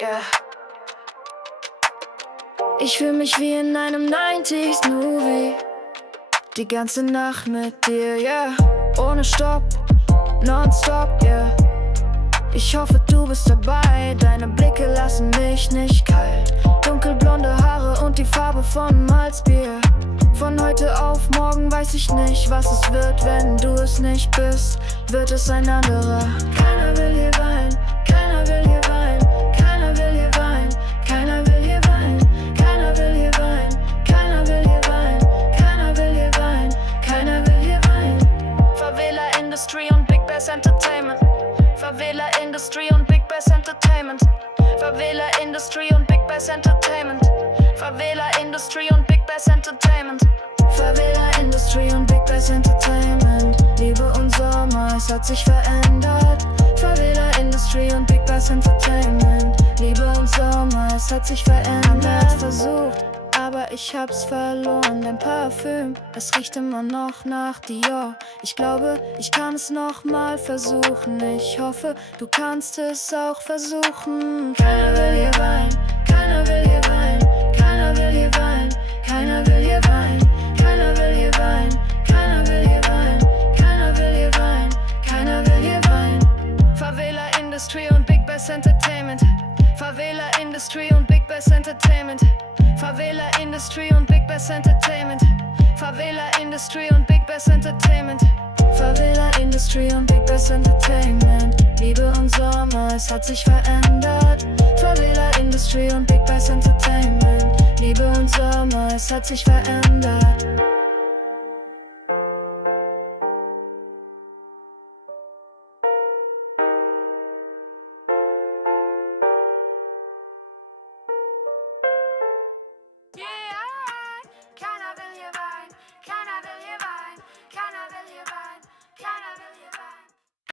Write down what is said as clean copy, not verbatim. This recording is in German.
yeah. Ich fühl mich wie in einem 90s Movie. Die ganze Nacht mit dir, yeah. Ohne Stopp, nonstop, yeah. Ich hoffe, du bist dabei. Deine Blicke lassen mich nicht kalt. Dunkelblonde Haare und die Farbe von Malzbier. Von heute auf morgen weiß ich nicht, was es wird, wenn du es nicht bist. Wird es ein anderer? Keiner will hier weinen, keiner will hier weinen, keiner will hier weinen, keiner will hier weinen, keiner will hier weinen, keiner will hier weinen, keiner will hier weinen, keiner will hier weinen. Favela Industry und Big Bass Entertainment. Favela Industry und Big Bass Entertainment. Favela Industry und Big Bass Entertainment. Favela Industry und Big Bass Entertainment. Favela Industry und Big Bass Entertainment. Liebe und Sommer, es hat sich verändert. Favela Industry und Big Bass Entertainment. Liebe und Sommer, es hat sich verändert. Versucht, aber ich hab's verloren. Dein Parfüm, es riecht immer noch nach Dior. Ich glaube, ich kann es noch mal versuchen. Ich hoffe, du kannst es auch versuchen. Keiner will hier weinen, keiner will hier weinen, keiner will hier weinen, keiner will hier weinen, keiner will hier weinen, keiner will hier weinen, keiner will hier weinen, keiner will hier weinen. Favela Industry und Big Bass Entertainment. Favela Industry und Big Bass Entertainment. Favela Industry und Big Bass Entertainment. Favela Industry und Big Bass Entertainment. Favela Industry und Big Bass Entertainment. Liebe und Sommer, es hat sich verändert. Favela Industry und Big Bass Entertainment. Liebe und Sommer, es hat sich verändert.